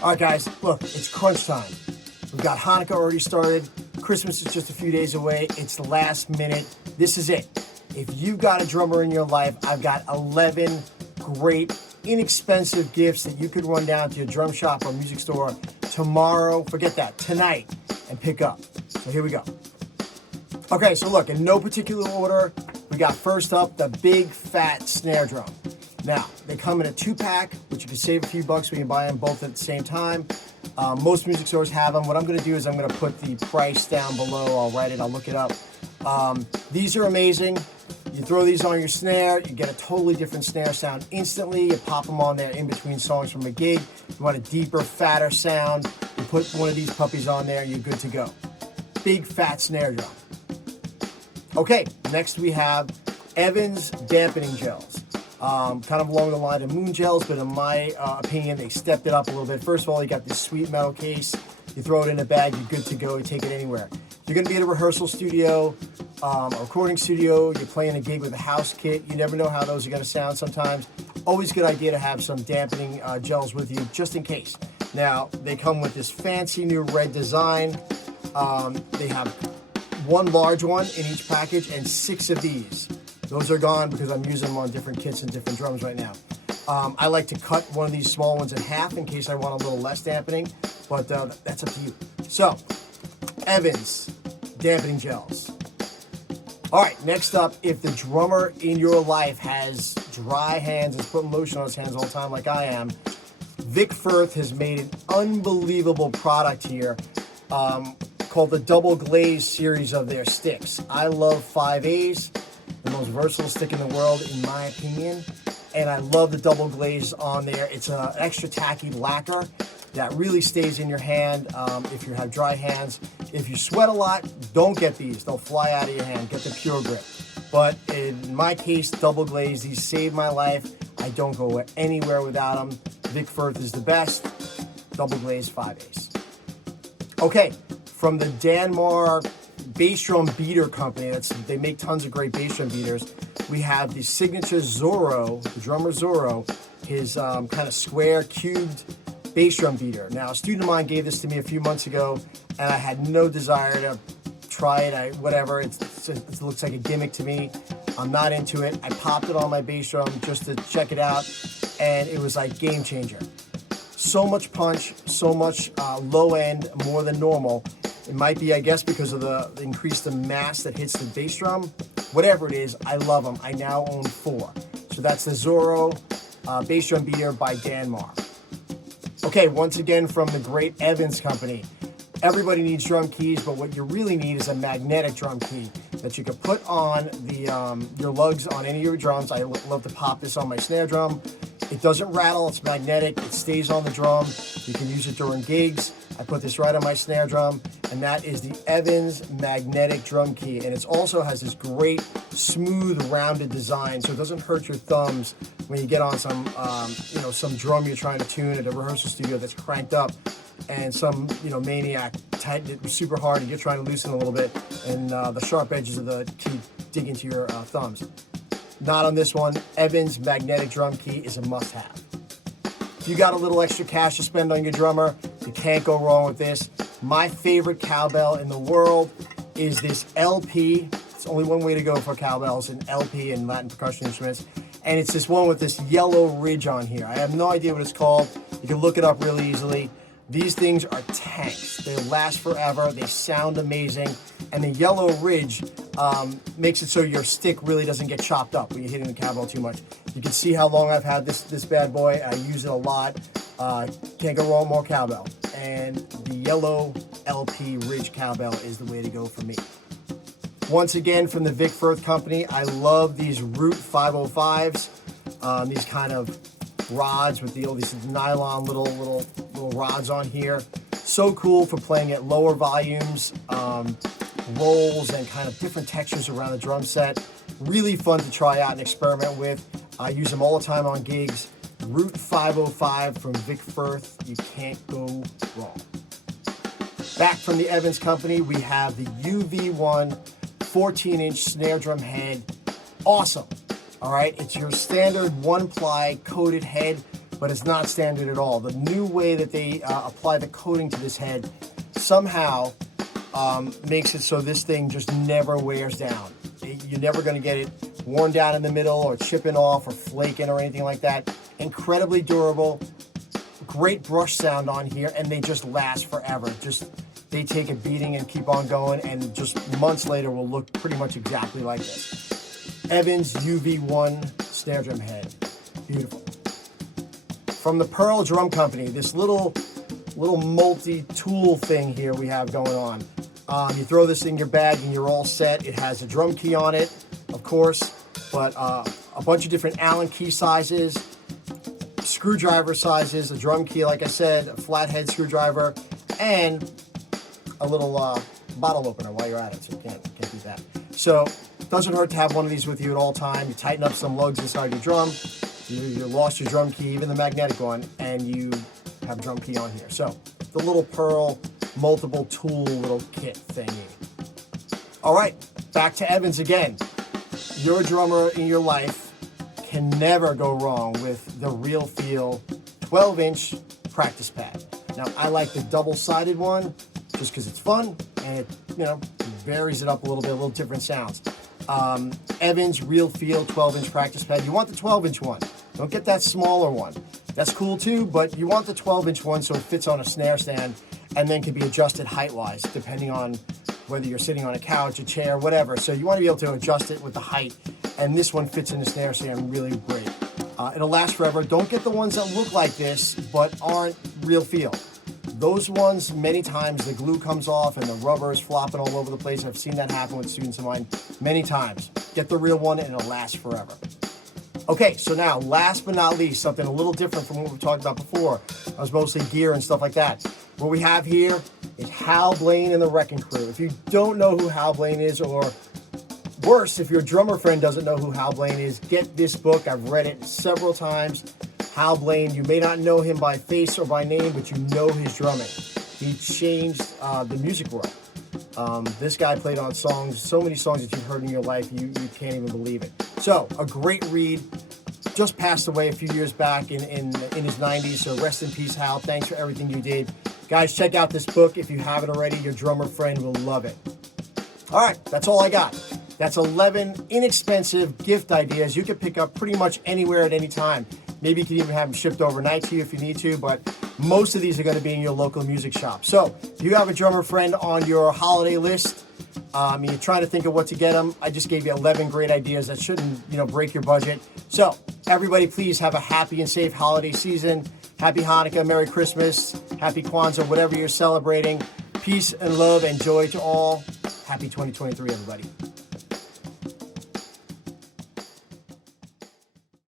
All right, guys, look, it's crunch time. We've got Hanukkah already started. Christmas is just a few days away. It's the last minute. This is it. If you've got a drummer in your life, I've got 11 great, inexpensive gifts that you could run down to your drum shop or music store tomorrow, forget that, tonight, and pick up. So here we go. Okay, so look, in no particular order, we got first up the big fat snare drum. Now, they come in a 2-pack, which you can save a few bucks when you buy them both at the same time. Most music stores have them. What I'm going to do is I'm going to put the price down below. I'll write it. I'll look it up. These are amazing. You throw these on your snare. You get a totally different snare sound instantly. You pop them on there in between songs from a gig. You want a deeper, fatter sound. You put one of these puppies on there. You're good to go. Big fat snare drum. Okay, next we have Evans dampening gels. Kind of along the line of moon gels, but in my opinion, they stepped it up a little bit. First of all, you got this sweet metal case. You throw it in a bag, you're good to go. You take it anywhere. You're going to be at a rehearsal studio, a recording studio. You're playing a gig with a house kit. You never know how those are going to sound sometimes. Always a good idea to have some dampening gels with you, just in case. Now, they come with this fancy new red design. They have one large one in each package and 6 of these. Those are gone because I'm using them on different kits and different drums right now. I like to cut one of these small ones in half in case I want a little less dampening, but that's up to you. So, Evans dampening gels. All right, next up, if the drummer in your life has dry hands and is putting lotion on his hands all the time like I am, Firth has made an unbelievable product here called the Double Glaze series of their sticks. I love 5As. The most versatile stick in the world, in my opinion. And I love the double glaze on there. It's an extra tacky lacquer that really stays in your hand if you have dry hands. If you sweat a lot, don't get these. They'll fly out of your hand. Get the Pure Grip. But in my case, double glaze, these saved my life. I don't go anywhere without them. Firth is the best. Double glaze 5As. Okay, from the Danmar bass drum beater company, they make tons of great bass drum beaters. We have the signature Zorro, the drummer Zorro, his kind of square cubed bass drum beater. Now, a student of mine gave this to me a few months ago, and I had no desire to try it. Whatever, it looks like a gimmick to me. I'm not into it. I popped it on my bass drum just to check it out, and it was like game changer. So much punch, so much low end, more than normal. It might be, I guess, because of the increased mass that hits the bass drum. Whatever it is, I love them. I now own 4. So that's the Zorro bass drum beater by Danmar. Okay, once again from the great Evans company. Everybody needs drum keys, but what you really need is a magnetic drum key that you can put on your lugs on any of your drums. I love to pop this on my snare drum. It doesn't rattle, it's magnetic, it stays on the drum. You can use it during gigs. I put this right on my snare drum, and that is the Evans magnetic drum key. And it also has this great, smooth, rounded design, so it doesn't hurt your thumbs when you get on some drum you're trying to tune at a rehearsal studio that's cranked up, and some maniac tightened it super hard, and you're trying to loosen a little bit, and the sharp edges of the key dig into your thumbs. Not on this one. Evans magnetic drum key is a must-have. If you got a little extra cash to spend on your drummer, you can't go wrong with this. My favorite cowbell in the world is this LP. It's only one way to go for cowbells, an LP in Latin percussion instruments. And it's this one with this yellow ridge on here. I have no idea what it's called. You can look it up really easily. These things are tanks. They last forever. They sound amazing. And the yellow ridge makes it so your stick really doesn't get chopped up when you're hitting the cowbell too much. You can see how long I've had this bad boy. I use it a lot. Can't go wrong with more cowbell. And the yellow LP ridge cowbell is the way to go for me. Once again, from the Firth company, I love these Root 505s. These kind of rods with these nylon little rods on here. So cool for playing at lower volumes, rolls, and kind of different textures around the drum set. Really fun to try out and experiment with. I use them all the time on gigs. Root 505 from Firth. You can't go wrong. Back from the Evans company, we have the UV1 14-inch snare drum head. Awesome. All right, it's your standard one-ply coated head but it's not standard at all. The new way that they apply the coating to this head somehow makes it so this thing just never wears down. You're never going to get it worn down in the middle or chipping off or flaking or anything like that. Incredibly durable, great brush sound on here, and they just last forever. They take a beating and keep on going, and just months later will look pretty much exactly like this. Evans UV1 snare drum head. Beautiful. From the Pearl Drum Company, this little multi-tool thing here we have going on. You throw this in your bag and you're all set. It has a drum key on it, of course, but a bunch of different Allen key sizes, screwdriver sizes, a drum key, like I said, a flathead screwdriver, and a little bottle opener while you're at it, so you can't beat that. So it doesn't hurt to have one of these with you at all time. You tighten up some lugs inside your drum, you lost your drum key, even the magnetic one, and you have a drum key on here. So the little Pearl multiple tool little kit thingy. All right, back to Evans again. Your drummer in your life can never go wrong with the Real Feel 12-inch practice pad. Now, I like the double-sided one just because it's fun and it, varies it up a little different sounds. Evans Real Feel 12-inch practice pad. You want the 12-inch one. Don't get that smaller one. That's cool too, but you want the 12-inch one so it fits on a snare stand and then can be adjusted height-wise depending on whether you're sitting on a couch, a chair, whatever. So you want to be able to adjust it with the height, and this one fits in the snare stand really great. It'll last forever. Don't get the ones that look like this but aren't Real Feel. Those ones, many times the glue comes off and the rubber is flopping all over the place. I've seen that happen with students of mine many times. Get the real one and it'll last forever. Okay, so now, last but not least, something a little different from what we talked about before. I was mostly gear and stuff like that. What we have here is Hal Blaine and the Wrecking Crew. If you don't know who Hal Blaine is, or worse, if your drummer friend doesn't know who Hal Blaine is, get this book. I've read it several times. Hal Blaine, you may not know him by face or by name, but you know his drumming. He changed the music world. This guy played on songs, so many songs that you've heard in your life, you can't even believe it. So, a great read. Just passed away a few years back in his 90s, so rest in peace, Hal. Thanks for everything you did. Guys, check out this book. If you haven't already, your drummer friend will love it. All right, that's all I got. That's 11 inexpensive gift ideas you can pick up pretty much anywhere at any time. Maybe you can even have them shipped overnight to you if you need to, but most of these are going to be in your local music shop. So if you have a drummer friend on your holiday list, you're trying to think of what to get them, I just gave you 11 great ideas that shouldn't, break your budget. So everybody, please have a happy and safe holiday season. Happy Hanukkah, Merry Christmas, Happy Kwanzaa, whatever you're celebrating. Peace and love and joy to all. Happy 2023, everybody.